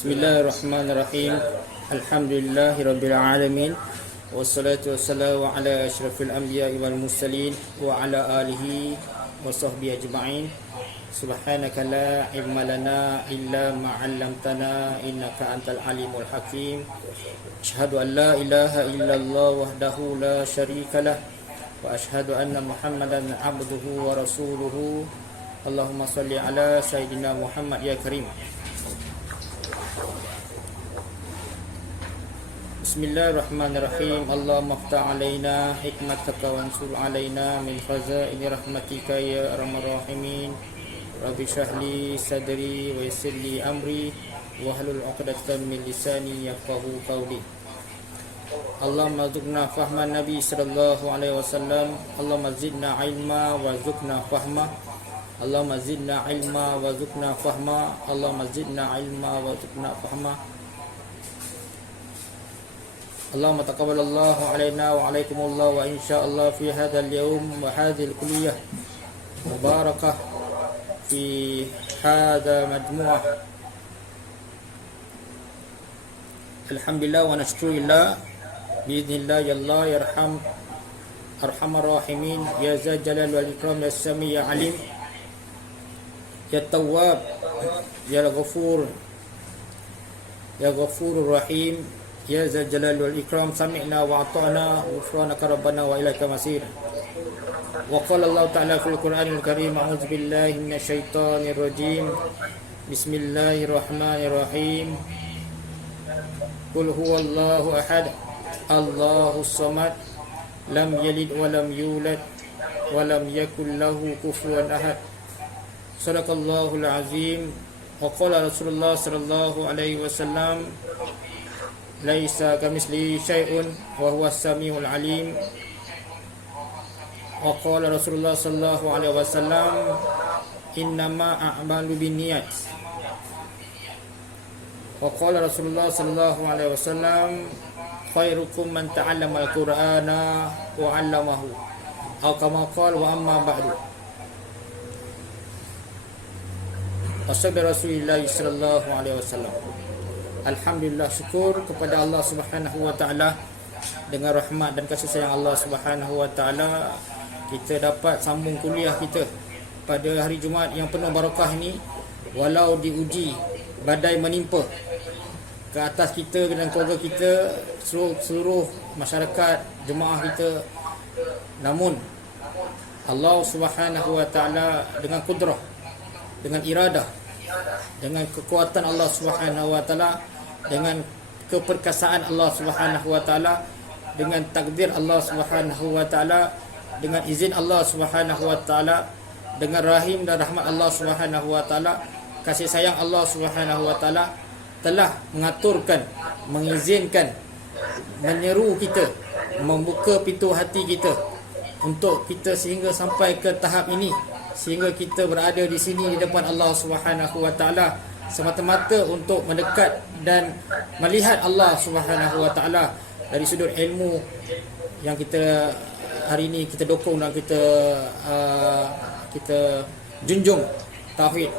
Bismillahirrahmanirrahim. Alhamdulillahirabbil alamin. Wassalatu wassalamu ala asyrafil anbiya'i wal mursalin wa ala alihi wa sahbihi ajma'in. Subhanaka la ilma lana illa ma 'allamtana innaka antal alimul hakim. Asyhadu an la ilaha illallah wahdahu la syarikalah wa asyhadu anna Muhammadan 'abduhu wa rasuluhu. Allahumma salli ala sayyidina Muhammad ya karim. Bismillahirrahmanirrahim. Allahumma aftah alaina hikmataka wansur alaina min khazaini rahmatika ya arhamar rahimin. Rabbi shrah li sadri wa yassir li amri wahlul 'uqdatam min lisani yafqahu qawli. Allahumma zidna fahman nabi sallallahu alaihi wasallam. Allahumma zidna ilma wa zidna fahma. Allahumma zidna ilma wa zidna fahma. Allahumma zidna ilma wa zidna fahma. Allahumma taqabbalallahu alaina wa alaikumullah wa insyaallah fi hadzal yawm wa hadhil kulliyah mubarakah fi hadha majmu'ah. Alhamdulillah wa nashkurullah biidznillah ya Allah yarham arhamar rahimin ya zal jalal wal ikram ya sami ya alim ya tawwab ya ghafur ya ghafurur rahim. Ya zal jalal wal ikram sami'na wa ata'na ghufranaka rabbana wa ilaika masir. Wa qala Allah ta'ala fil Qur'anil Karim a'udzu billahi minasy syaithanir rajim. Bismillahirrahmanirrahim. Qul huwallahu ahad. Allahus samad. Lam yalid wa lam yulad wa lam yakul lahu kufuwan ahad. Shadaqallahul azim. Wa qala Rasulullah sallallahu alaihi wasallam laisa kamitslihi syai'un wa huwas samiul alim. Wa qala Rasulullah sallallahu alaihi wasallam innama a'malu binniyat. Wa qala Rasulullah sallallahu alaihi wasallam khairukum man ta'allama al-Qur'ana wa 'allamahu aw kama qala wa amma ba'du. Wasabbi Rasulillah sallallahu alaihi wasallam. Alhamdulillah, syukur kepada Allah Subhanahu wa taala. Dengan rahmat dan kasih sayang Allah Subhanahu wa taala, kita dapat sambung kuliah kita pada hari Jumaat yang penuh barakah ini. Walau diuji badai menimpa ke atas kita dan keluarga kita, seluruh masyarakat jemaah kita, namun Allah Subhanahu wa taala dengan kudrah, dengan iradah, dengan kekuatan Allah Subhanahu wa taala, dengan keperkasaan Allah Subhanahu wa taala, dengan takdir Allah Subhanahu wa taala, dengan izin Allah Subhanahu wa taala, dengan rahim dan rahmat Allah Subhanahu wa taala, kasih sayang Allah Subhanahu wa taala telah mengaturkan, mengizinkan, menyeru kita, membuka pintu hati kita untuk kita sehingga sampai ke tahap ini, sehingga kita berada di sini di depan Allah Subhanahu wa taala semata-mata untuk mendekat dan melihat Allah Subhanahu wa taala dari sudut ilmu yang kita hari ini kita dukung dan kita junjung tauhid,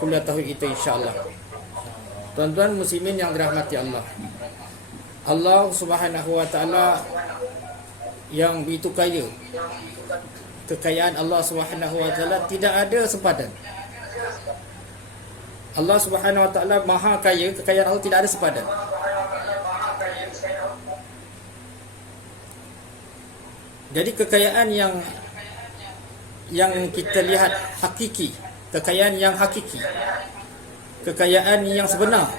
kuliah tauhid kita insya-Allah. Tuan-tuan muslimin yang dirahmati Allah, Allah Subhanahu wa taala yang begitu kaya, kekayaan Allah Subhanahu wa taala tidak ada sepadan. Allah Subhanahu wa taala maha kaya, kekayaan Allah tidak ada sepadan. Jadi kekayaan yang kita lihat hakiki, kekayaan yang hakiki, kekayaan yang sebenar,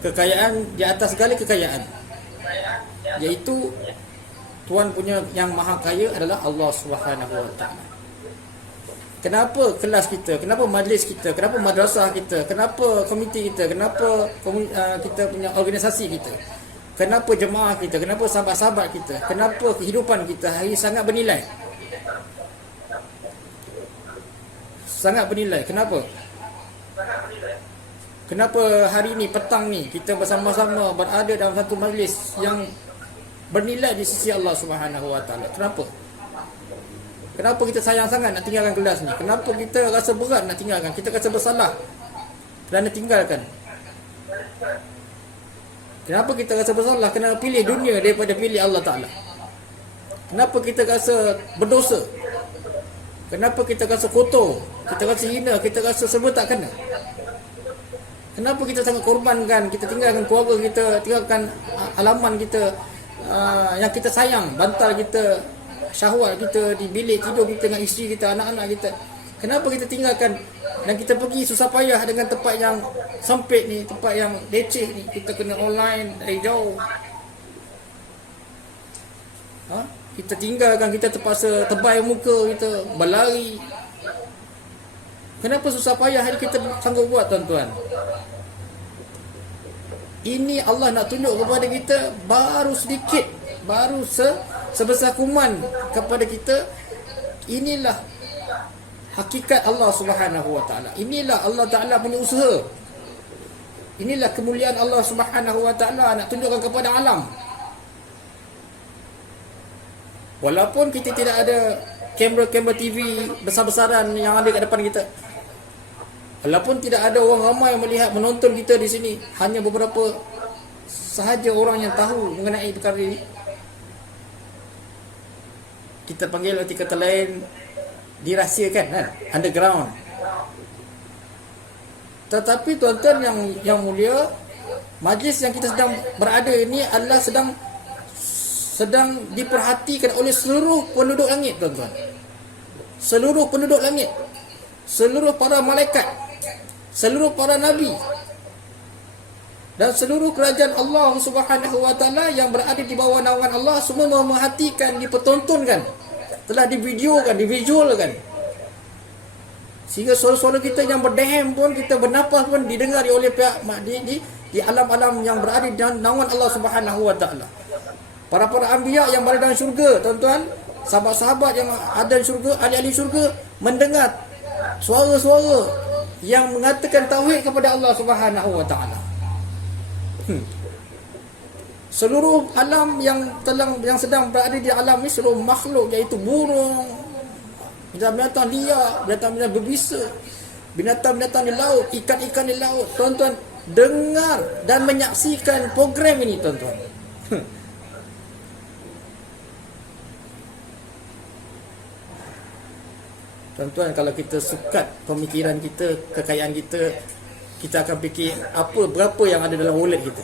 kekayaan di atas segala kekayaan, yaitu Tuhan punya yang maha kaya adalah Allah Subhanahu wa taala. Kenapa kelas kita, kenapa majlis kita, kenapa madrasah kita, kenapa komiti kita, kenapa kita punya organisasi kita, kenapa jemaah kita, kenapa sahabat-sahabat kita, kenapa kehidupan kita hari sangat bernilai. Sangat bernilai. Kenapa? Kenapa hari ni, petang ni, kita bersama-sama berada dalam satu majlis yang bernilai di sisi Allah Subhanahu wa taala? Kenapa? Kenapa kita sayang sangat nak tinggalkan kelas ni? Kenapa kita rasa berat nak tinggalkan? Kita rasa bersalah kerana tinggalkan. Kenapa kita rasa bersalah kerana pilih dunia daripada pilih Allah Ta'ala? Kenapa kita rasa berdosa? Kenapa kita rasa kotor? Kita rasa hina, kita rasa serba tak kena? Kenapa kita sangat korbankan? Kita tinggalkan keluarga kita, tinggalkan halaman kita yang kita sayang, bantal kita, syahwat kita, di bilik tidur kita dengan isteri kita, anak-anak kita. Kenapa kita tinggalkan dan kita pergi susah payah dengan tempat yang sempit ni, tempat yang leceh ni? Kita kena online dari jauh. Kita tinggalkan, kita terpaksa tebal muka kita, berlari. Kenapa susah payah hari kita sanggup buat, tuan-tuan? Ini Allah nak tunjuk kepada kita baru sedikit, baru sebesar kuman kepada kita. Inilah hakikat Allah Subhanahu Wa Taala. Inilah Allah Taala punya usaha. Inilah kemuliaan Allah Subhanahu Wa Taala nak tunjukkan kepada alam. Walaupun kita tidak ada kamera-kamera TV besar-besaran yang ada kat depan kita, walaupun tidak ada orang ramai yang melihat, menonton kita di sini, hanya beberapa sahaja orang yang tahu mengenai perkara ini, kita panggil erti kata lain dirahsiakan, kan? Underground. Tetapi tuan-tuan yang mulia, majlis yang kita sedang berada ini adalah sedang diperhatikan oleh seluruh penduduk langit, tuan-tuan. Seluruh penduduk langit, seluruh para malaikat, seluruh para nabi, dan seluruh kerajaan Allah Subhanahu Wa Taala yang berada di bawah naungan Allah, semua memerhatikan, dipertontonkan, telah divideokan, divisualkan, sehingga suara-suara kita yang berdehem pun, kita bernafas pun didengar oleh pihak di alam-alam yang berada di naungan Allah Subhanahu Wa Taala. Para anbiya yang berada dalam syurga, tuan-tuan, sahabat-sahabat yang ada di syurga, ahli-ahli syurga, mendengar suara-suara yang mengatakan tauhid kepada Allah Subhanahu Wa Taala. Seluruh alam yang sedang berada di alam ni, seluruh makhluk, iaitu burung, binatang liar, binatang-binatang berbisa, binatang-binatang di laut, ikan-ikan di laut, tuan-tuan, dengar dan menyaksikan program ini, tuan-tuan. Tuan-tuan, kalau kita sukat pemikiran kita, kekayaan kita, kita akan fikir berapa yang ada dalam wallet kita,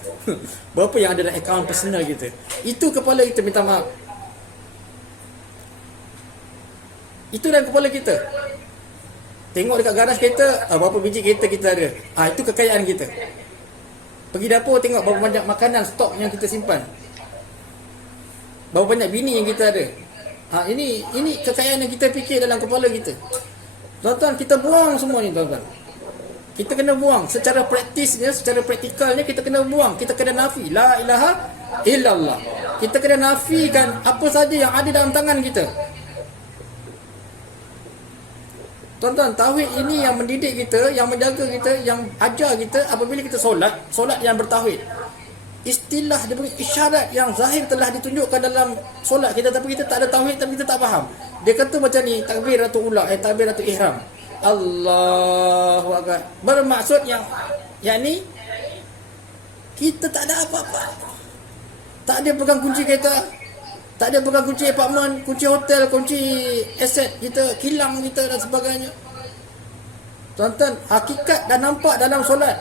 berapa yang ada dalam akaun personal kita. Itu kepala kita minta maaf. Itu dalam kepala kita. Tengok dekat garaj kereta, berapa biji kereta kita ada. Itu kekayaan kita. Pergi dapur, tengok berapa banyak makanan, stok yang kita simpan, berapa banyak bini yang kita ada. Ini kekayaan yang kita fikir dalam kepala kita. Tuan-tuan, kita buang semua ni, tuan-tuan. Kita kena buang secara praktisnya, secara praktikalnya, kita kena buang. Kita kena nafi la ilaha illallah. Kita kena nafikan apa saja yang ada dalam tangan kita. Tuan-tuan, tauhid ini yang mendidik kita, yang menjaga kita, yang ajar kita apabila kita solat yang bertauhid. Istilah dia punya isyarat yang zahir telah ditunjukkan dalam solat kita, tapi kita tak ada tauhid, tapi kita tak faham. Dia kata macam ni, takbiratul ula, takbiratul ihram, Allahu akbar. Bermaksud yang ni kita tak ada apa-apa. Tak ada pegang kunci kereta, tak ada pegang kunci apartmen, kunci hotel, kunci aset kita, kilang kita dan sebagainya. Tuan-tuan, hakikat dah nampak dalam solat.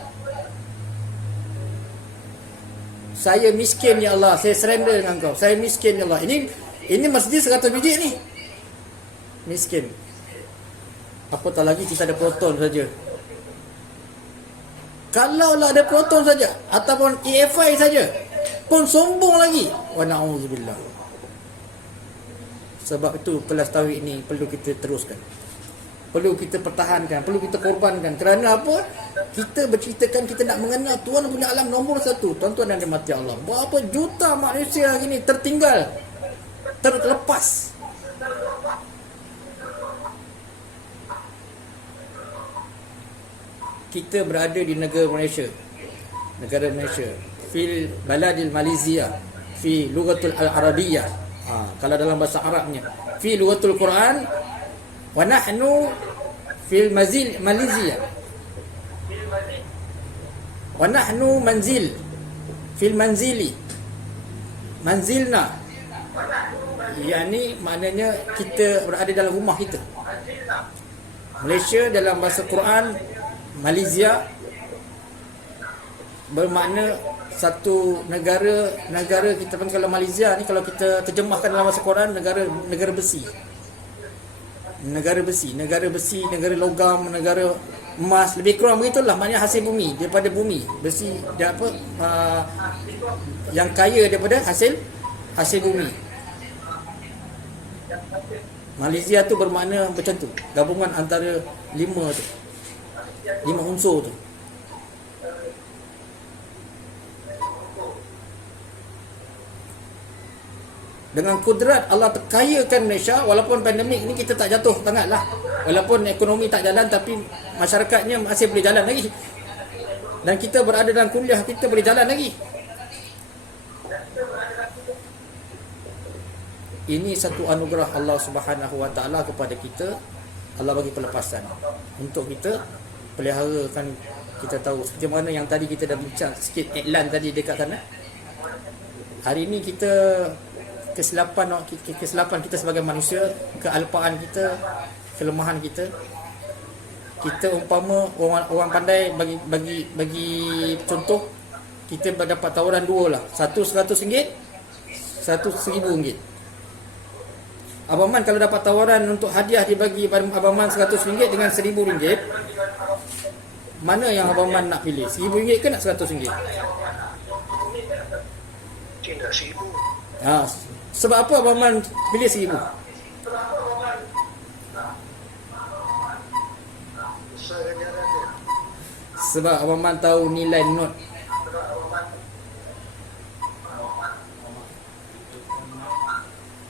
Saya miskin ya Allah, saya surrender dengan kau. Saya miskin ya Allah. Ini masjid 100 biji ni. Miskin. Apatah lagi kita ada proton saja. Kalaulah ada proton saja ataupun EFI saja, pun sombong lagi. Wa na'udzubillah. Sebab itu kelas tauhid ini perlu kita teruskan, perlu kita pertahankan, perlu kita korbankan. Kerana apa? Kita berceritakan kita nak mengenal Tuhan punya alam nombor satu. Tuan-tuan dan dimati Allah, berapa juta manusia hari ini tertinggal, terlepas. Kita berada di negara Malaysia, fi baladil Malaysia, fi lughatul al-Arabiyyah. Kalau dalam bahasa Arabnya, fi lughatul Quran wa nahnu fil Malaysia wa nahnu manzil fil manzili manzilna, yakni maknanya kita berada dalam rumah kita. Malaysia dalam bahasa Quran, Malaysia bermakna satu negara kita pun kalau Malaysia ni kalau kita terjemahkan dalam bahasa Quran negara besi, negara logam, negara emas, lebih kurang begitulah, maknanya hasil bumi, daripada bumi, besi dia apa yang kaya daripada hasil bumi. Malaysia tu bermakna macam tu, gabungan antara 5 unsur tu. Dengan kudrat Allah terkayakan Malaysia, walaupun pandemik ni kita tak jatuh sangat lah, walaupun ekonomi tak jalan, tapi masyarakatnya masih boleh jalan lagi, dan kita berada dalam kuliah kita boleh jalan lagi. Ini satu anugerah Allah Subhanahu Wa Taala kepada kita. Allah bagi pelepasan untuk kita peliharakan. Kita tahu seperti mana yang tadi kita dah bincang sikit iklan tadi dekat sana. Hari ini kita kesilapan kita sebagai manusia, kealpaan kita, kelemahan kita. Kita umpama orang pandai bagi contoh, kita dapat tawaran dua lah, satu RM100, satu RM1000. Abang Man kalau dapat tawaran untuk hadiah dibagi pada Abang Man RM100 dengan RM1000, mana yang Abang Man nak pilih? RM1000 ke nak RM100? Nak RM1000. Sebab apa Abang Man pilih RM1000? Sebab Abang Man tahu nilai not.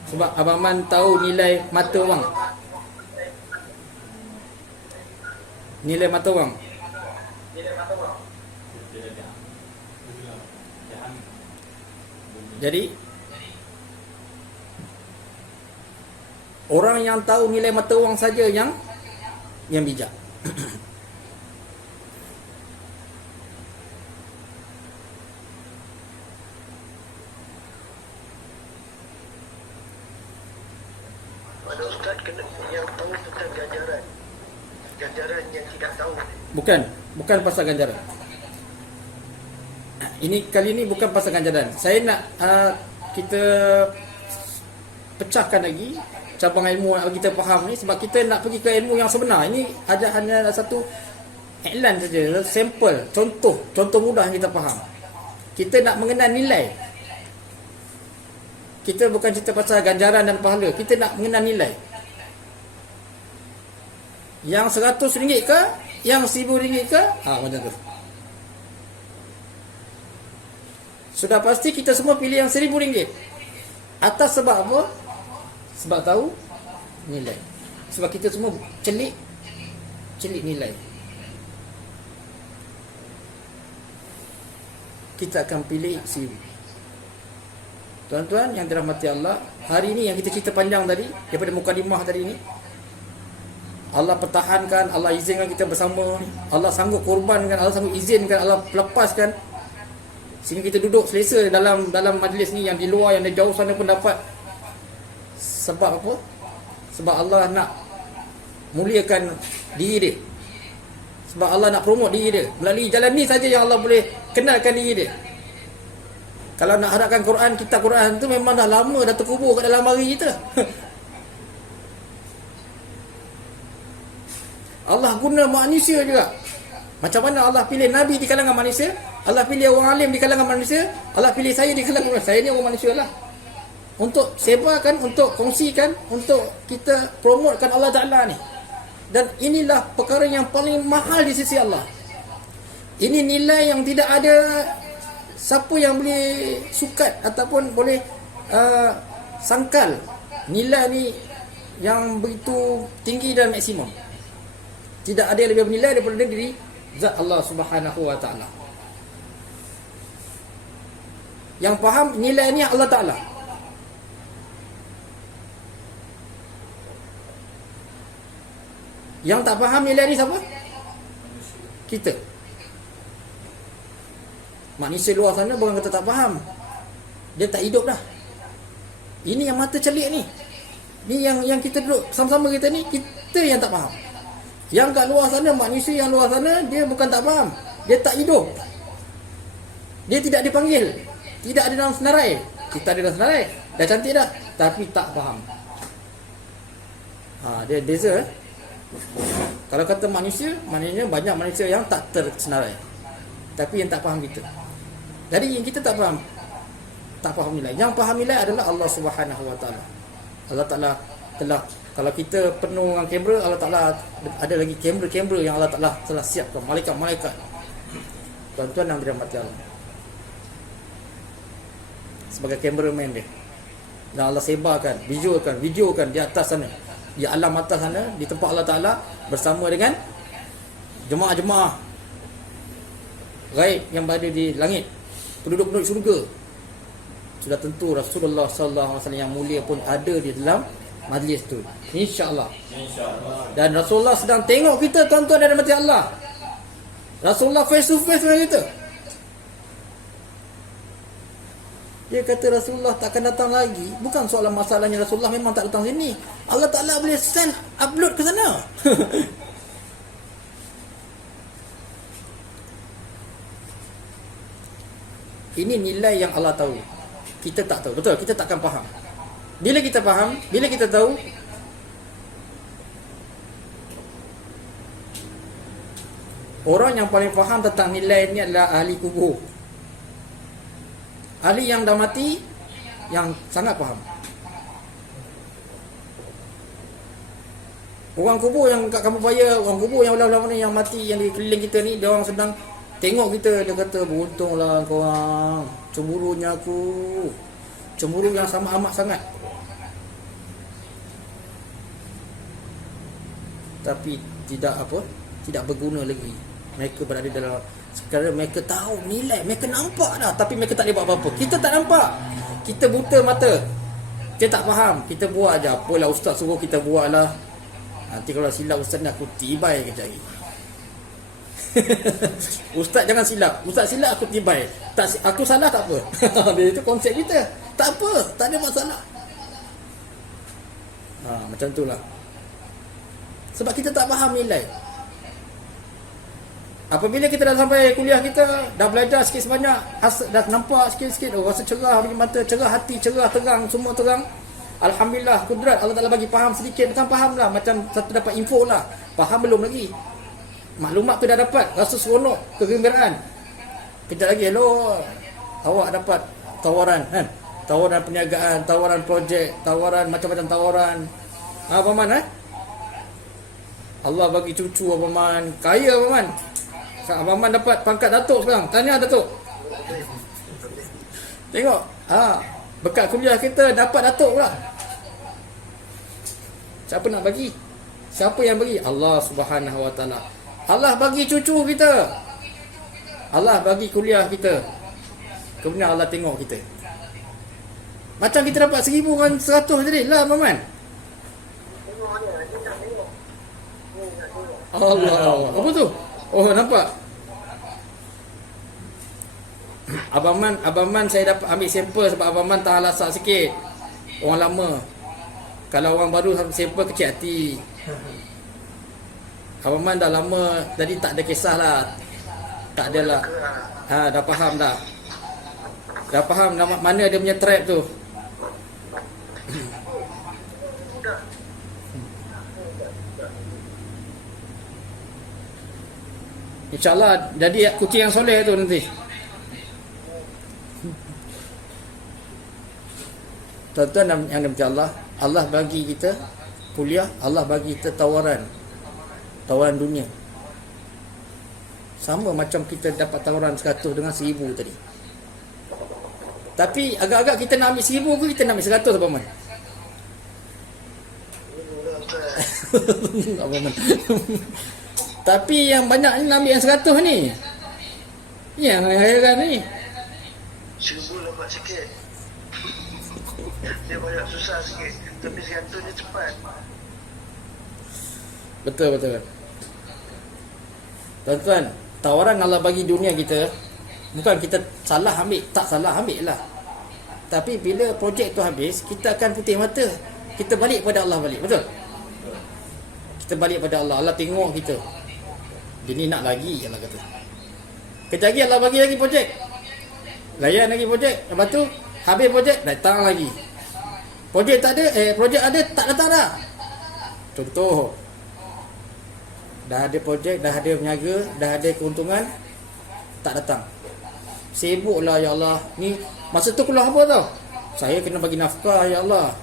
Sebab Abang Man tahu nilai mata wang. Nilai mata wang. Jadi orang yang tahu nilai mata wang saja yang bijak. Mana Ustaz kena yang tahu tentang ganjaran. Ganjaran yang tidak tahu. Bukan pasal ganjaran. Kali ini bukan pasal ganjaran. Saya nak kita pecahkan lagi cabang ilmu yang kita faham ni, sebab kita nak pergi ke ilmu yang sebenar. Ini hanya satu iklan saja, sampel, contoh mudah yang kita faham. Kita nak mengenal nilai. Kita bukan cerita pasal ganjaran dan pahala, kita nak mengenal nilai. Yang RM100 ke, yang RM1000 ke, macam tu. Sudah pasti kita semua pilih yang RM1000. Atas sebab apa? Sebab tahu nilai. Sebab kita semua celik nilai. Kita akan pilih RM1000. Tuan-tuan yang dirahmati Allah, hari ini yang kita cerita panjang tadi, daripada mukadimah tadi ni, Allah pertahankan, Allah izinkan kita bersama ni. Allah sanggup korbankan, Allah sanggup izinkan, Allah lepaskan, sehingga kita duduk selesa dalam majlis ni. Yang di luar, yang di jauh sana pun dapat. Sebab apa? Sebab Allah nak muliakan diri dia. Sebab Allah nak promote diri dia. Melalui jalan ni saja yang Allah boleh kenalkan diri dia. Kalau nak harapkan Quran, kitab Quran tu memang dah lama dah terkubur kat dalam mari kita. Allah guna manusia juga. Macam mana Allah pilih Nabi di kalangan manusia, Allah pilih orang alim di kalangan manusia, Allah pilih saya di kalangan manusia. Saya ni orang manusia lah. Untuk sebarkan, untuk kongsikan, untuk kita promotekan Allah Ta'ala ni. Dan inilah perkara yang paling mahal di sisi Allah. Ini nilai yang tidak ada siapa yang boleh sukat ataupun boleh sangkal. Nilai ni yang begitu tinggi dan maksimum. Tidak ada yang lebih bernilai daripada diri zat Allah Subhanahu Wa Ta'ala. Yang faham nilai ni Allah Ta'ala. Yang tak faham nilai ni siapa? Kita. Manusia luar sana bukan kata tak faham, dia tak hidup dah. Ini yang mata celik ni. Ni yang kita duduk sama-sama kita ni, kita yang tak faham. Yang kat luar sana, manusia yang luar sana, dia bukan tak faham, dia tak hidup. Dia tidak dipanggil, tidak ada dalam senarai. Kita ada dalam senarai, dah cantik dah, tapi tak faham. Dia beza. Kalau kata manusia, maknanya banyak manusia yang tak tersenarai, tapi yang tak faham kita. Jadi yang kita tak faham nilai. Yang faham nilai adalah Allah Subhanahu Wa Taala. Allah Taala telah, kalau kita penuh dengan kamera, Allah Taala ada lagi kamera-kamera yang Allah Taala telah siapkan, malaikat-malaikat. Tuan-tuan yang dirahmati Allah, sebagai kameraman dia. Dan Allah sebarkan, videokan di atas sana, di alam atas sana, di tempat Allah Taala bersama dengan jemaah-jemaah gaib yang berada di langit, penduduk-penduduk syurga. Sudah tentu Rasulullah sallallahu alaihi wasallam yang mulia pun ada di dalam majlis tu, insya-Allah. Dan Rasulullah sedang tengok kita, tuan-tuan dan rahmati Allah. Rasulullah face to face dengan kita. Dia kata Rasulullah takkan datang lagi. Bukan soalan masalahnya Rasulullah memang tak datang sini, Allah Ta'ala boleh send upload ke sana. Ini nilai yang Allah tahu, kita tak tahu. Betul, kita takkan faham. Bila kita faham, bila kita tahu, orang yang paling faham tentang nilai ini adalah ahli kubur. Ahli yang dah mati, yang sangat faham. Orang kubur yang kat kampung Paya, orang kubur yang ulang-ulang ni, yang mati, yang di keliling kita ni, dia orang sedang tengok kita. Dia kata, beruntunglah korang, cemburunya aku, cemburu yang sama amat sangat. Tapi tidak berguna lagi. Mereka berada dalam, sekarang mereka tahu nilai, mereka nampak dah, tapi mereka tak boleh buat apa-apa. Kita tak nampak, kita buta mata, kita tak faham, kita buat je. Apalah ustaz suruh kita buat lah, nanti kalau silap ustaz ni aku tibai kejap lagi. Ustaz jangan silap, ustaz silap aku tibai, tak, aku salah tak apa. Itu konsep kita. Tak apa, tak ada masalah. Macam tu lah. Sebab kita tak faham nilai. Apabila kita dah sampai kuliah, kita dah belajar sikit sebanyak, dah nampak sikit-sikit, rasa cerah bagi mata, cerah hati, cerah, terang, semua terang. Alhamdulillah, kudrat Allah Ta'ala bagi faham sedikit. Bukan faham lah, macam satu dapat info lah, faham belum lagi. Maklumat tu dah dapat, rasa seronok, kegembiraan. Kejap lagi, hello, awak dapat tawaran kan? Tawaran perniagaan, tawaran projek, tawaran macam-macam tawaran. Abang Man, Allah bagi cucu Abang Man, kaya Abang Man. Abang Man dapat pangkat Datuk sekarang. Tanya Datuk. Tengok, bekat kuliah kita dapat Datuk pula. Siapa nak bagi? Siapa yang bagi? Allah Subhanahu Wa Taala. Allah bagi cucu kita, Allah bagi kuliah kita. Kemudian Allah tengok kita. Macam kita dapat 1,000 dengan 100 tadi lah Abang Man. Allah, apa tu? Oh, nampak. Abang Man saya dapat ambil sampel sebab Abang Man tahan lasak sikit. Orang lama. Kalau orang baru sampel kecil hati. Abang Man dah lama, jadi tak ada kisah lah. Tak adalah. Dah faham dah. Dah faham mana dia punya trap tu. InsyaAllah jadi kucing yang soleh tu nanti. Tuan-tuan yang dimiliki Allah, Allah bagi kita kuliah, Allah bagi kita tawaran dunia. Sama macam kita dapat tawaran 100 dengan 1,000 tadi. Tapi agak-agak kita nak ambil 1,000 ke kita nak ambil 100 Abang Man? Abang Man. Tapi yang banyak ni nak ambil yang 100 ni. Yang heran ni. 1,000 lambat sikit. Dia banyak susah sikit. Tapi 100 dia cepat. Betul. Tuan-tuan, tawaran Allah bagi dunia kita, bukan kita salah ambil, tak salah ambil lah. Tapi bila projek tu habis, kita akan putih mata. Kita balik pada Allah balik, betul? Kita balik pada Allah. Allah tengok kita. Dia ni nak lagi, Allah kata. Kejap lagi Allah bagi lagi projek. Layan lagi projek. Lepas tu habis projek, datang lagi. Projek tak ada, projek ada, tak datang dah. Contoh, dah ada projek, dah ada berniaga, dah ada keuntungan, tak datang. Sibuklah ya Allah. Ni masa tu keluar apa tau? Saya kena bagi nafkah ya Allah.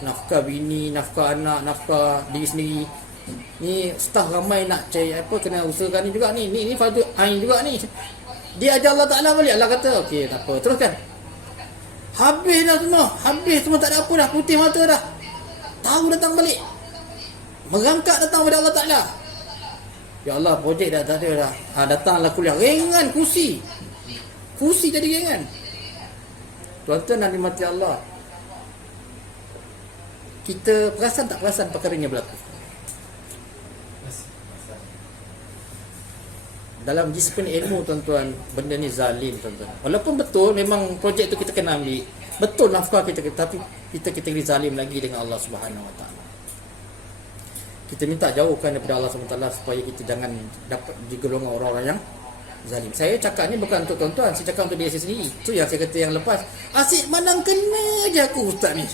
Nafkah bini, nafkah anak, nafkah diri sendiri. Ni staf ramai nak cari apa, kena usahakan ni juga ni. Ni fardu ain juga ni. Dia ajar Allah Ta'ala balik. Allah kata, okey tak apa, teruskan. Habis dah semua. Habis semua, tak ada apa dah. Putih mata dah. Tahu datang balik. Merangkak datang pada Allah Ta'ala. Ya Allah, projek dah tak ada dah. Datanglah kuliah. Ringan kursi. Kursi jadi ringan. Tuan-tuan dan dimati Allah, kita perasan tak perasan perkara ini berlaku? Dalam disiplin ilmu, tuan-tuan, benda ni zalim, tuan-tuan. Walaupun betul memang projek tu kita kena ambil, betul nafkah kita, tapi kita kategori zalim lagi dengan Allah Subhanahu Wa Taala. Kita minta jauhkan daripada Allah Subhanahu Wa Taala supaya kita jangan dapat digolongan orang-orang yang zalim. Saya cakap ni bukan untuk tuan-tuan, saya cakap untuk diri saya sendiri. Tu yang saya kata yang lepas, asyik mandang kena je aku ustaz ni.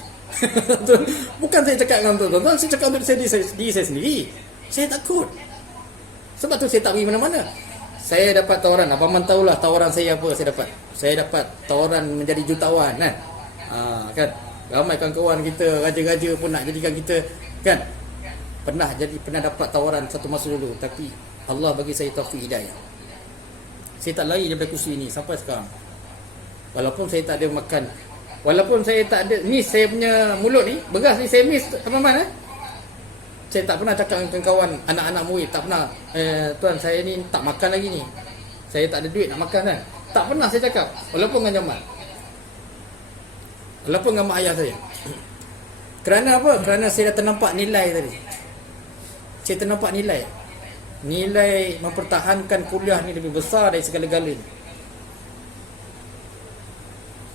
Bukan saya cakap dengan tuan-tuan, saya cakap untuk diri saya sendiri. Saya takut. Sebab tu saya tak pergi mana-mana. Saya dapat tawaran, Abang Man tahulah tawaran saya apa saya dapat. Saya dapat tawaran menjadi jutawan kan. Kan. Ramai kawan-kawan kita, raja-raja pun nak jadikan kita kan. Pernah dapat tawaran satu masa dulu, tapi Allah bagi saya taufik hidayah. Saya tak lari daripada kursi ini sampai sekarang. Walaupun saya tak ada makan, walaupun saya tak ada, ni saya punya mulut ni, beras ni saya miss Abang Man Saya tak pernah cakap dengan kawan, anak-anak murid, tak pernah, tuan saya ni tak makan lagi ni, saya tak ada duit nak makan kan. Tak pernah saya cakap, walaupun dengan Jamal, walaupun dengan mak ayah saya. Kerana apa? Kerana saya dah ternampak nilai tadi. Saya ternampak nilai mempertahankan kuliah ni lebih besar dari segala-galanya.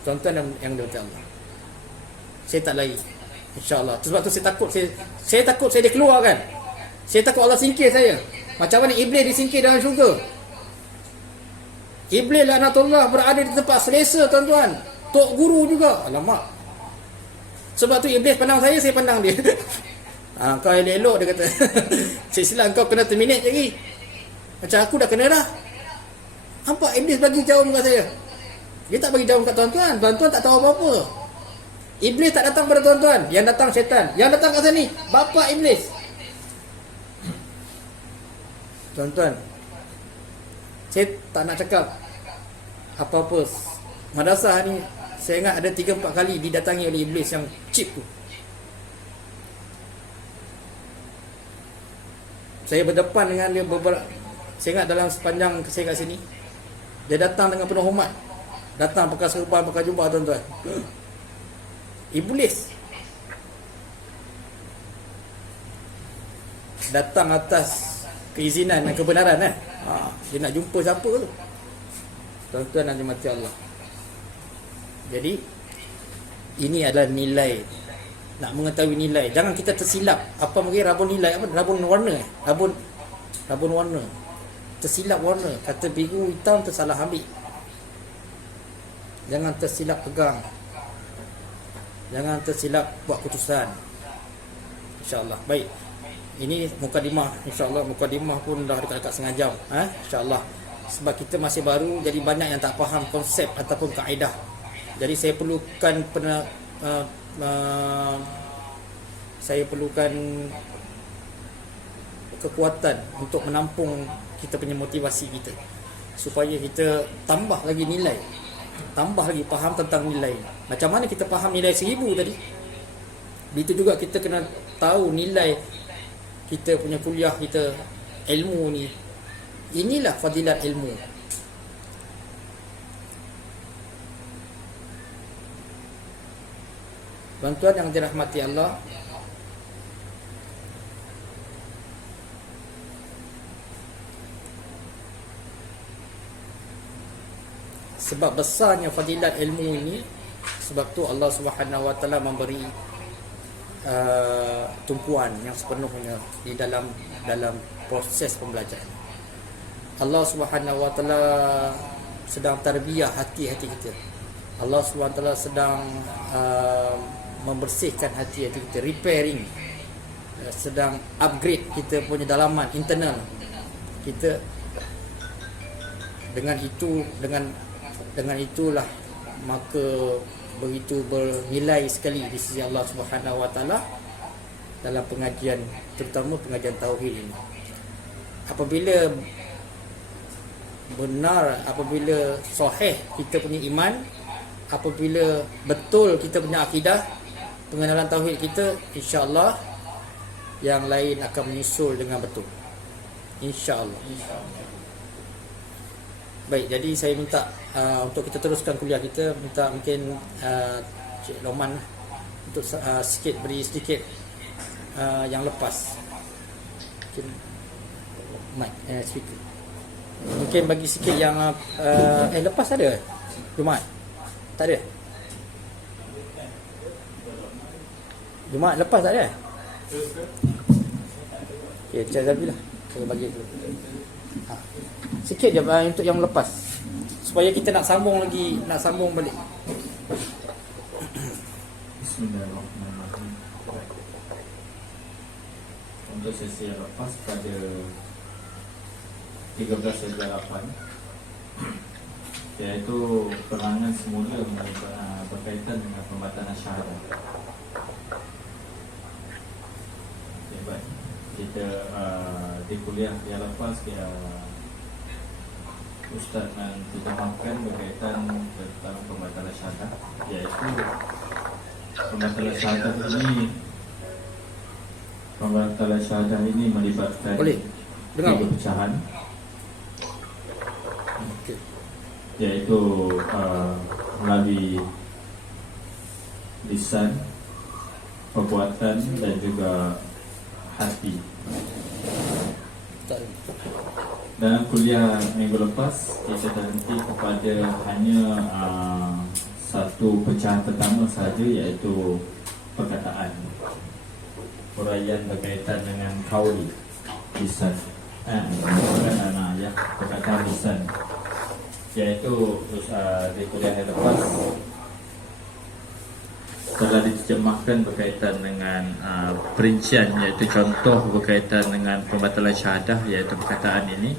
Tuan-tuan yang dirahmati Allah, saya tak lari, InsyaAllah. Sebab tu saya takut, saya takut saya dia keluar kan. Saya takut Allah singkir saya. Macam mana Iblis disingkir dalam syurga. Iblis laknatullah berada di tempat selesa, tuan-tuan. Tok guru juga. Alamak. Sebab tu Iblis pandang saya pandang dia. Kau elok-elok, dia kata. Saya silap kau kena terminate lagi. Macam aku dah kena dah. Nampak Iblis bagi jauh muka saya. Dia tak bagi jauh kat tuan-tuan. Tuan-tuan tak tahu apa-apa. Iblis tak datang pada tuan-tuan. Yang datang syaitan. Yang datang kat sini bapa Iblis. Tuan-tuan, saya tak nak cakap apa-apa. Madrasah ni saya ingat ada 3-4 kali didatangi oleh Iblis yang cheap tu. Saya berdepan dengan dia beberapa. Saya ingat dalam sepanjang saya kat sini, dia datang dengan penuh hormat. Datang pakai serban, pakai jubah, tuan-tuan. Iblis datang atas keizinan dan kebenaran kan. Dia nak jumpa siapa tu, tuan-tuan dan dimati Allah. Jadi ini adalah nilai. Nak mengetahui nilai, jangan kita tersilap. Apa mungkin rabun nilai, apa rabun warna, rabun warna, tersilap warna. Kata biru hitam tersalah ambil. Jangan tersilap pegang, jangan tersilap buat keputusan. InsyaAllah. Baik, ini mukadimah. InsyaAllah mukadimah pun dah dekat-dekat setengah jam. InsyaAllah. Sebab kita masih baru, jadi banyak yang tak faham konsep ataupun kaedah. Jadi saya perlukan saya perlukan kekuatan untuk menampung kita punya motivasi kita, supaya kita tambah lagi nilai, tambah lagi faham tentang nilai. Macam mana kita faham nilai 1000 tadi, begitu juga kita kena tahu nilai kita punya kuliah kita, ilmu ni. Inilah fadilat ilmu. Tuan-tuan yang dirahmati Allah, sebab besarnya fadilat ilmu ini, sebab tu Allah Subhanahu Wa Taala memberi tumpuan yang sepenuhnya di dalam proses pembelajaran. Allah Subhanahu Wa Taala sedang tarbiyah hati-hati kita. Allah Subhanahu Wa Taala sedang membersihkan hati-hati kita, repairing, sedang upgrade kita punya dalaman internal kita. Dengan itulah maka begitu bernilai sekali di sisi Allah Subhanahu Wa Taala dalam pengajian, terutama pengajian tauhid ini. Apabila benar, apabila sahih kita punya iman, apabila betul kita punya akidah, pengenalan tauhid kita, insya-Allah yang lain akan menyusul dengan betul. Insya-Allah. Baik, jadi saya minta untuk kita teruskan kuliah kita, minta mungkin Cik Loman untuk beri sedikit yang lepas. Mungkin mic speaker. Mungkin bagi sikit yang lepas ada Jumaat? Tak ada? Jumaat lepas tak ada? Okay, Cik Zabi lah, saya bagi dulu. Sikit je untuk yang lepas, supaya kita nak sambung balik. Bismillahirrahmanirrahim. Untuk sesi yang lepas pada 13/8, iaitu perangan semula berkaitan dengan pembatalan syahadah. Okay, baik. Kita di kuliah yang lepas Ustaz menterjemahkan berkaitan tentang pembatalan syahadah, iaitu pembatalan syahadah ini melibatkan tiga pecahan, iaitu melalui lisan, perbuatan dan juga hati. Dalam kuliah minggu lepas kita terhenti kepada hanya satu pecahan pertama sahaja, iaitu perkataan, huraian berkaitan dengan kauli, lisan, perkataan lisan, iaitu di kuliah yang lepas telah diterjemahkan berkaitan dengan perincian, iaitu contoh berkaitan dengan pembatalan syahadah, iaitu perkataan ini,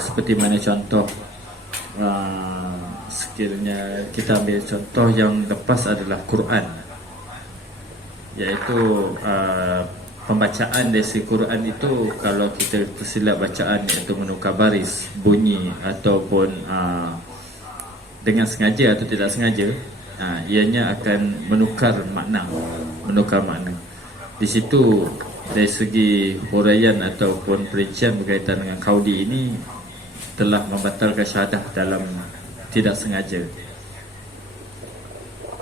seperti mana contoh sekiranya kita ambil contoh yang lepas adalah Quran, iaitu pembacaan dari Quran itu, kalau kita tersilap bacaan, iaitu menukar baris, bunyi ataupun dengan sengaja atau tidak sengaja, ianya akan menukar makna. Di situ dari segi huraian ataupun perincian berkaitan dengan kaudi ini telah membatalkan syahadah dalam tidak sengaja.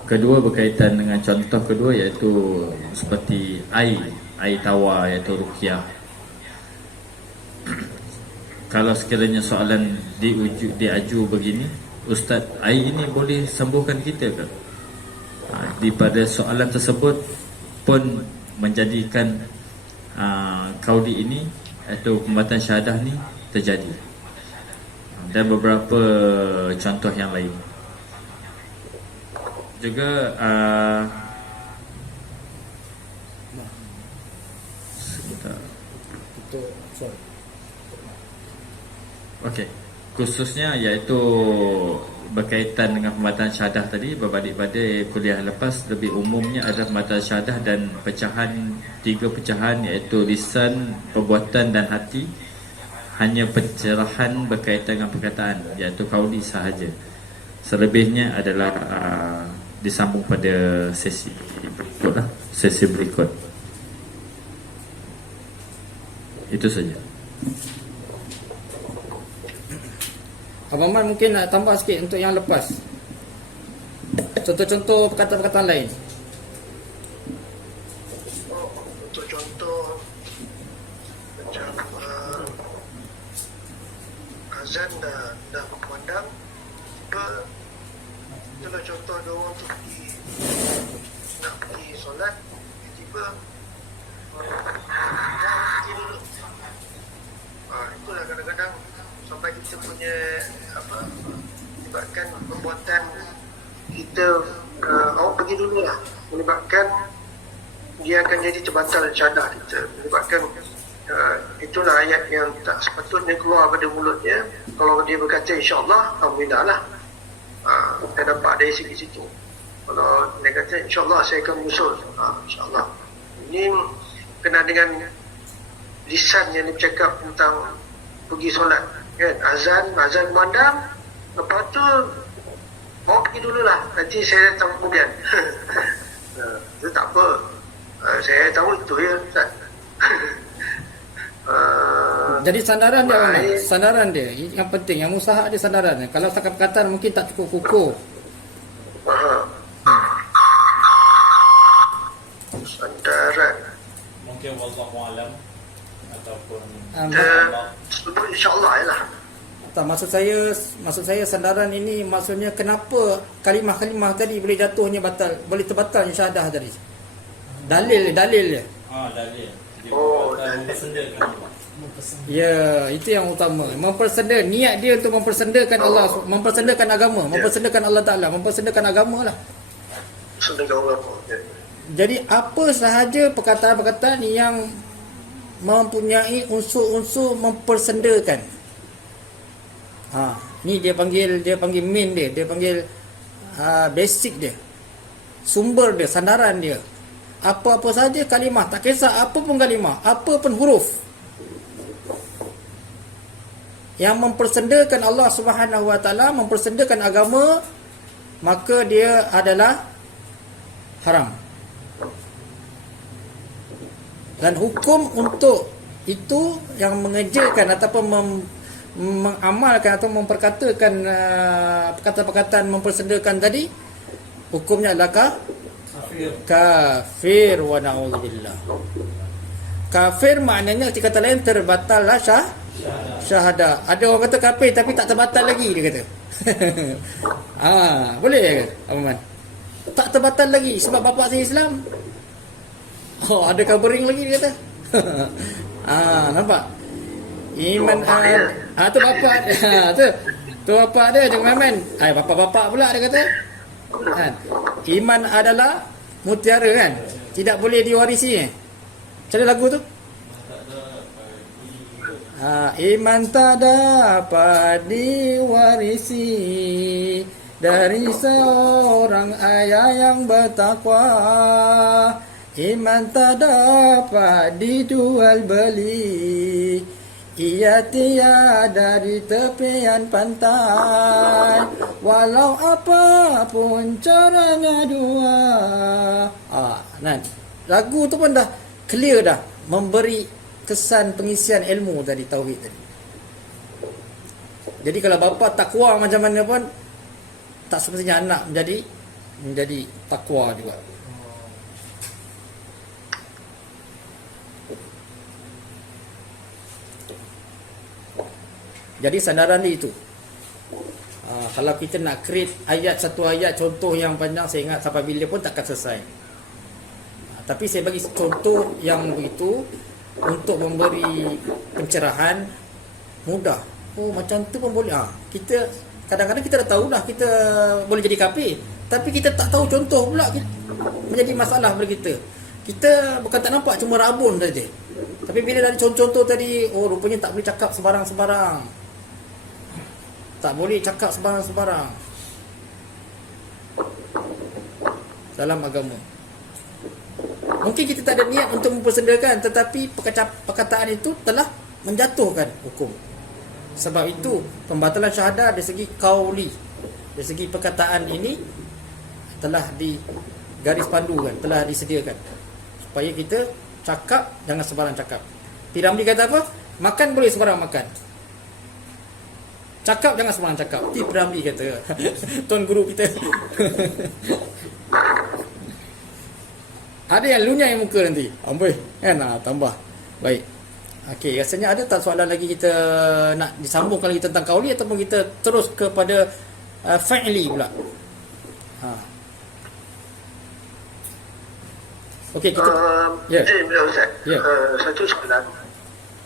Kedua, berkaitan dengan contoh kedua, iaitu seperti air tawar, iaitu ruqyah. Kalau sekiranya soalan diaju begini, Ustaz, air ini boleh sembuhkan kita ke? Daripada soalan tersebut pun menjadikan kaudi ini atau pembatalan syahadah ni terjadi, dan beberapa contoh yang lain juga. Okey, khususnya iaitu berkaitan dengan pembatalan syahadah tadi, berbalik pada kuliah lepas, lebih umumnya adalah pembatalan syahadah dan tiga pecahan, iaitu lisan, perbuatan dan hati. Hanya pencerahan berkaitan dengan perkataan, iaitu kauli sahaja. Selebihnya adalah disambung pada sesi berikut. Itu saja. Abang Man mungkin nak tambah sikit untuk yang lepas, contoh-contoh perkataan-perkataan lain. Untuk contoh macam azan dah berkumandang, apa, itulah kadang-kadang sampai kita punya apa, menyebabkan perbuatan kita, awak pergi dulu lah, menyebabkan dia akan jadi terbatal syahadah kita, menyebabkan itulah ayat yang tak sepatutnya keluar pada mulutnya. Kalau dia berkata insyaAllah, alhamdulillah lah, kita dapat dari segi situ. Kalau dia kata insyaAllah saya akan musul, insyaAllah, ini kena dengan lisan yang dia bercakap tentang pergi solat kan, azan kumandang, lepas tu awak pergi dululah, nanti saya datang kemudian. Itu tak apa, saya tahu itu ya Ustaz. Jadi sandaran dia mana? Sandaran dia yang penting, yang usaha dia sandaran dia. Kalau setakat perkataan mungkin tak cukup kukuh. Sandaran Mungkin wallahu alam ataupun insyaAllah lah. Tak, maksud saya sandaran ini maksudnya kenapa kalimah-kalimah tadi boleh jatuhnya batal, boleh terbatalnya syahadah tadi. Dalil dia. Dalil. Dalil. Ya, itu yang utama. Mempersenda, niat dia untuk mempersendakan Allah, mempersendakan agama, mempersendakan Allah Ta'ala, mempersendakan agama lah. Sedangkan apa? Jadi apa sahaja perkataan-perkataan yang mempunyai unsur-unsur mempersendakan. Ni dia panggil main dia panggil basic dia. Sumber dia, sandaran dia. Apa-apa saja kalimah, tak kisah apa pun kalimah, apa pun huruf yang mempersendakan Allah Subhanahu Wa Taala, mempersendakan agama, maka dia adalah haram. Dan hukum untuk itu yang mengerjakan ataupun mengamalkan atau memperkatakan perkataan-perkataan mempersendakan tadi, hukumnya adalah kafir wa na'udzubillah. Kafir maknanya kata lain terbatallah syahadah. Ada orang kata kafir tapi tak terbatal lagi, dia kata. Boleh ke Abang? Tak terbatal lagi sebab bapa saya Islam. Ada covering lagi, dia kata. Nampak? Iman tu bapa tu bapa dia jangan main. Bapa-bapa pula dia kata. Iman adalah mutiara kan? Tidak boleh diwarisi. Macam mana lagu tu? Iman tak dapat diwarisi dari seorang ayah yang bertakwa. Iman tak dapat dijual beli, ia tiada di tepian pantai, walau apapun caranya dua. Lagu tu pun dah clear dah, memberi kesan pengisian ilmu tadi, tauhid tadi. Jadi kalau bapa takwa macam mana pun, tak semestinya anak menjadi takwa juga. Jadi sandaran dia itu. Kalau kita nak create satu ayat contoh yang panjang, saya ingat sampai bila pun takkan selesai. Tapi saya bagi contoh yang begitu untuk memberi pencerahan mudah. Macam tu pun boleh. Kita kadang-kadang kita dah tahu dah kita boleh jadi kafir, tapi kita tak tahu contoh pula, menjadi masalah bagi kita. Kita bukan tak nampak, cuma rabun saja. Tapi bila dari contoh-contoh tadi, rupanya tak boleh cakap sembarang-sembarang. Tak boleh cakap sembarang-sembarang dalam agama. Mungkin kita tak ada niat untuk mempersendakan, tetapi perkataan itu telah menjatuhkan hukum. Sebab itu pembatalan syahadah dari segi qauli, dari segi perkataan ini telah digaris pandukan, telah disediakan supaya kita cakap jangan sembarang cakap. Piramli kata apa? Makan boleh sembarang makan, cakap jangan sembarang cakap. Itu Piramli kata. Tuan guru kita. Ada yang lunyai muka nanti. Amboi, kan? Tambah. Baik. Okey, rasanya ada tak soalan lagi kita nak disambungkan lagi tentang qauli, ataupun kita terus kepada fi'li pula? Okey, kita ya. Ustaz, Ya. satu soalan.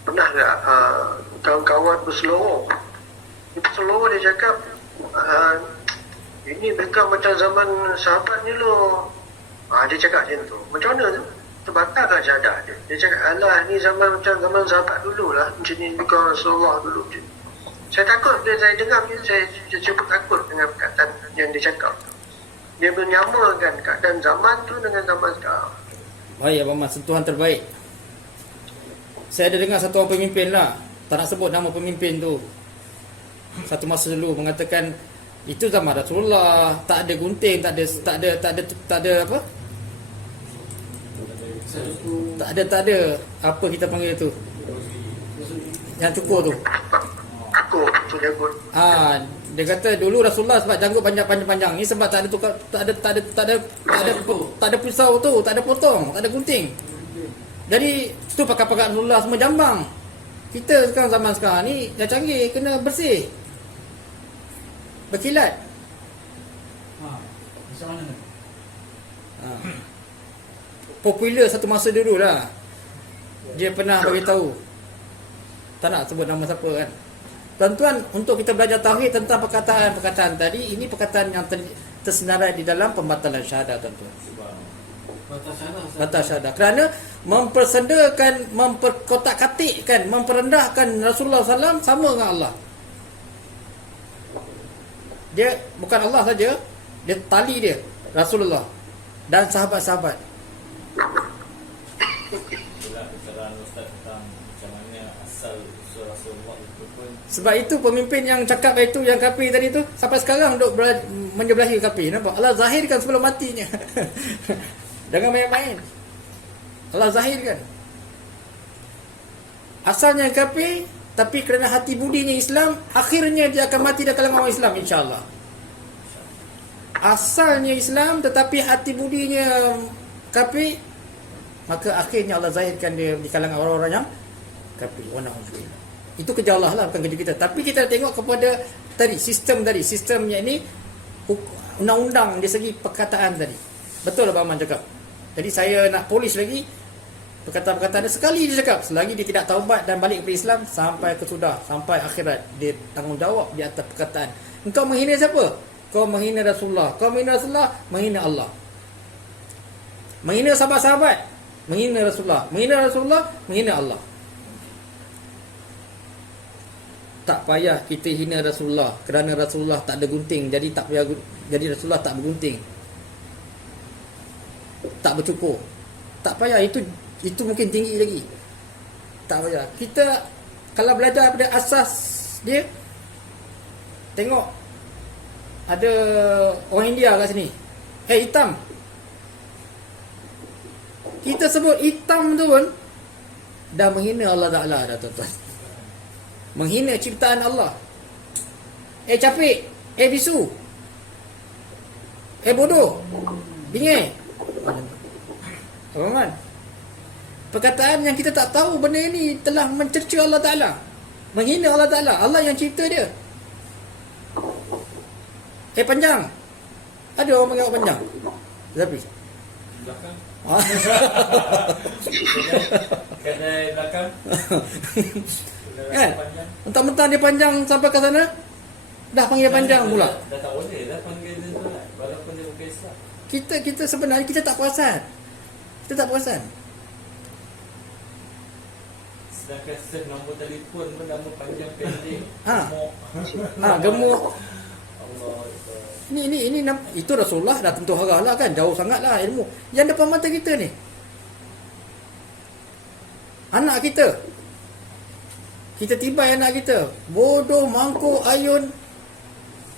Pernah tak kawan-kawan berseloroh? Berseloroh dia cakap, ini mereka macam zaman sahabat ni loh. Dia cakap macam tu. Macam mana tu? Terbatalkan syahadah dia. Dia cakap, alah ni zaman macam zaman sahabat dulu lah. Macam ni mereka Rasulullah dulu. Saya takut bila saya dengar ni, saya cuba takut dengan perkataan yang dia cakap. Dia menyamakan keadaan zaman tu dengan zaman sekarang. Baik Abang Mas, sentuhan terbaik. Saya ada dengar satu orang pemimpin lah, tak nak sebut nama pemimpin tu, satu masa dulu mengatakan itu zaman Rasulullah, tak ada gunting, tak ada apa? Tak ada apa kita panggil tu? Yang cukur tu. Aku tu janggut. Dia kata dulu Rasulullah sebab janggut panjang-panjang ni sebab tak ada pisau tu, tak ada potong, tak ada gunting. Jadi tu pakai-pakai Rasulullah semua jambang. Kita sekarang zaman sekarang ni dah canggih, kena bersih. Berkilat. Macam mana tu? Popular satu masa dulu lah. Dia pernah bagi tahu. Tak nak sebut nama siapa kan. Tuan-tuan, untuk kita belajar tauhid tentang perkataan tadi, ini perkataan yang tersenarai di dalam pembatalan syahadah, tuan-tuan. Batal syahadah. Kerana mempersendakan, memperkotak-katikkan, memperendahkan Rasulullah SAW sama dengan Allah. Dia bukan Allah saja, dia tali dia Rasulullah dan sahabat-sahabat. Sebab itu pemimpin yang cakap itu, yang kafir tadi tu, sampai sekarang duk menjebelahi kafir. Nampak? Allah zahirkan sebelum matinya. Jangan main-main. Allah zahirkan. Asalnya kafir, tapi kerana hati budinya Islam, akhirnya dia akan mati di kalangan orang Islam, insya-Allah. Asalnya Islam, tetapi hati budinya kafir, maka akhirnya Allah zahirkan dia di kalangan orang-orang yang kafir. Wa na'udzubillah. Itu kerja Allah lah, bukan kerja kita. Tapi kita tengok kepada sistemnya ini, undang-undang dari segi perkataan tadi. Betul lah Abang Man cakap. Jadi saya nak polis lagi perkataan-perkataan dia. Sekali dia cakap, selagi dia tidak taubat dan balik kepada Islam, sampai sampai akhirat, dia tanggungjawab di atas perkataan. Engkau menghina siapa? Kau menghina Rasulullah. Kau menghina Rasulullah, menghina Allah. Menghina sahabat-sahabat, menghina Rasulullah. Menghina Rasulullah, menghina Allah. Tak payah kita hina Rasulullah kerana Rasulullah tak ada gunting, jadi Rasulullah tak bergunting, tak bercukur. Tak payah, itu mungkin tinggi lagi. Tak payah. Kita kalau belajar pada asas dia, tengok ada orang India kat sini, hitam. Kita sebut hitam tu pun dah menghina Allah Ta'ala dah, tuan-tuan. Menghina ciptaan Allah. Capik, bisu, bodoh, bingit. Faham? Perkataan yang kita tak tahu benda ini telah mencerca Allah Ta'ala, menghina Allah Ta'ala, Allah yang cipta dia. Panjang. Ada orang panggil panjang, tapi Belakang. Kedai belakang. Kan? Mentang-mentang dia panjang sampai ke sana, dah panggil dia panjang pula. Dah tak boleh dah panggil dia tu lah. Walaupun dia bukan Islam. Kita sebenarnya kita tak perasan. Kita tak perasan. Sedangkan set nombor telefon pun nama panjang pendek. Gemuk. Allah. Ini itu Rasulullah dah tentu harah lah kan, jauh sangat lah ilmu. Yang depan mata kita ni, anak kita tibai anak kita, bodoh, mangkuk, ayun,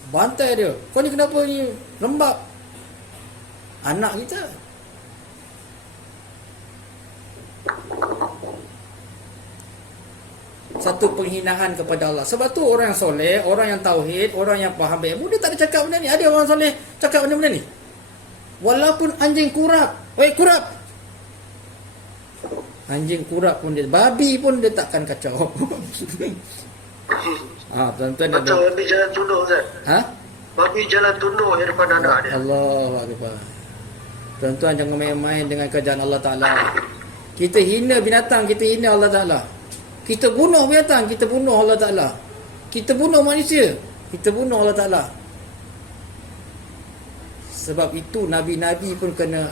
bantai dia. Kau ni kenapa ni lembab? Anak kita. Satu penghinaan kepada Allah. Sebab tu orang yang soleh, orang yang tauhid, orang yang faham ilmu, dia tak ada cakap benda ni. Ada orang soleh cakap benda-benda ni. Walaupun anjing kurap, kurap. Anjing kurap pun dia, babi pun dia takkan kacau. Tuan-tuan ada. Macam babi jalan tunduk, Ustaz. Babi jalan tunduk di depan anak dia. Allahu Akbar. Tuan-tuan jangan main-main dengan kerajaan Allah Ta'ala. Kita hina binatang, kita hina Allah Ta'ala. Kita bunuh binatang, kita bunuh Allah Ta'ala. Kita bunuh manusia, kita bunuh Allah Ta'ala. Sebab itu Nabi-Nabi pun kena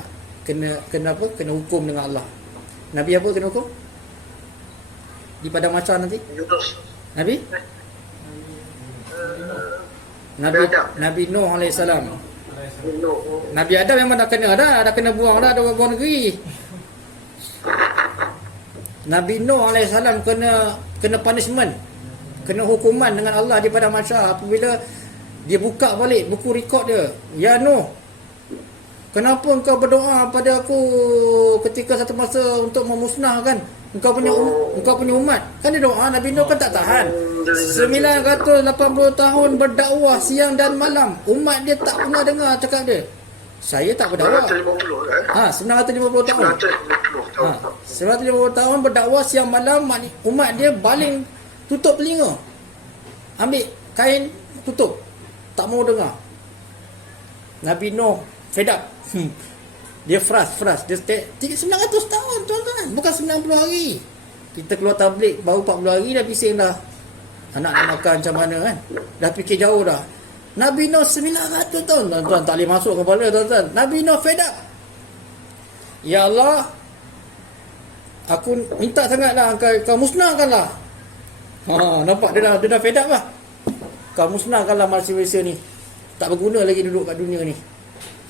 apa? Kena hukum dengan Allah. Nabi apa kena hukum? Di Padang Mahsyar nanti? Yunus. Nabi? Nabi Nuh AS. Nabi Adam memang dah kena buang dah buang negeri. Nabi Nuh AS kena punishment, kena hukuman dengan Allah di Padang Mahsyar apabila dia buka balik buku rekod dia. Ya Nuh, kenapa engkau berdoa pada aku ketika satu masa untuk memusnahkan engkau punya umat? Kan dia doa, Nabi Nuh kan tak tahan. 980 tahun berdakwah siang dan malam. Umat dia tak pernah dengar cakap dia. Saya tak berdakwah. 950 tahun. 950 tahun berdakwah siang malam, umat dia baling, tutup telinga. Ambil kain tutup. Tak mau dengar. Nabi Nuh fed up. Dia frust. Dia 900 tahun tuan-tuan, bukan 90 hari. Kita keluar tablik baru 40 hari dah bising dah. Anak nak makan macam mana kan? Dah fikir jauh dah. Nabi Nuh 900 tahun tuan-tuan, tak boleh masuk kepala tuan-tuan. Nabi Nuh fed up. Ya Allah, aku minta sangatlah kau musnahkanlah. Nampak dia dah fed up lah. Kau musnahkanlah manusia ni. Tak berguna lagi duduk kat dunia ni.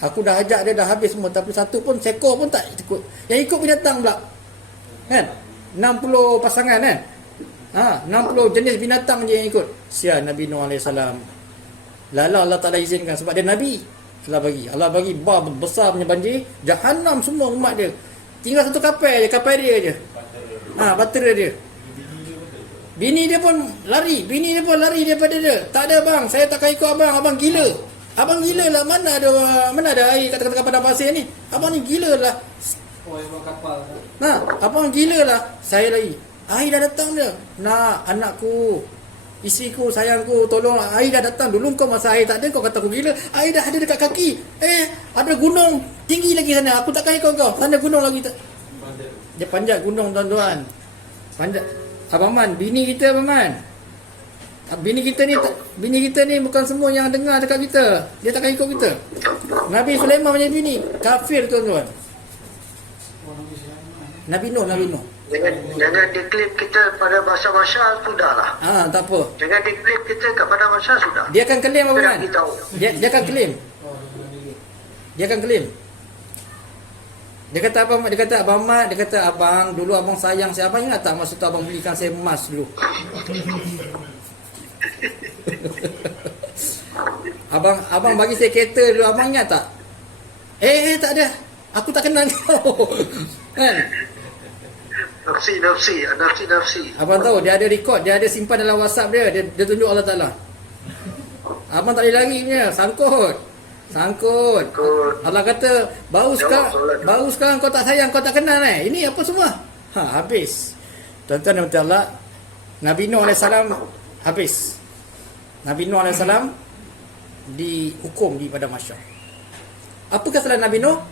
Aku dah ajak dia dah habis semua, tapi satu pun seekor pun tak ikut. Yang ikut binatang pula. Kan? 60 pasangan kan? 60 jenis binatang je yang ikut. Sian Nabi Nuh AS. Lala Allah Ta'ala izinkan sebab dia Nabi. Allah bagi bar besar punya banjir, Jahannam semua umat dia. Tinggal satu kapal dia je. Batera dia. Bini dia pun lari daripada dia. Tak ada bang, saya takkan ikut abang gila. Abang gila lah, mana ada air kat tengah padang pasir ni. Abang ni gila lah. Abang gila lah. Saya lari. Air dah datang dia. Anakku, isteriku, sayangku, tolong, air dah datang. Dulu kau masa air tak ada, kau kata aku gila. Air dah ada dekat kaki. Ada gunung tinggi lagi sana. Aku takkan ikut kau. Sana gunung lagi. Dia panjat gunung tuan-tuan. Panjat. Abang Man, bini kita Abang Man. Bini kita ni bukan semua yang dengar cakap kita. Dia takkan ikut kita. Nabi Sulaiman punya bini kafir tuan-tuan. Nabi Nuh. Jangan diklaim kita pada bahasa-bahasa sudahlah. Tak apa. Jangan diklaim kita kat pada bahasa sudah. Dia akan klaim Abang Man. Dia akan klaim. Dia kata Abang Mat, dia kata abang dulu abang sayang saya. Abang ingat tak masa tu abang belikan saya emas dulu? abang bagi saya kereta dulu, abang ingat tak? Tak ada. Aku tak kenal kau. Kan? Nafsi. Abang tahu dia ada record, dia ada simpan dalam WhatsApp dia tunjuk Allah Ta'ala. Abang tak boleh lari punya, sangkut. Allah kata baru sekarang kau tak sayang, kau tak kenal ini apa semua. Habis. Tuan-tuan dan Allah, Nabi Nuh AS habis. Nabi Nuh AS dihukum di Padang Mahsyar. Apa kesalahan Nabi Nuh?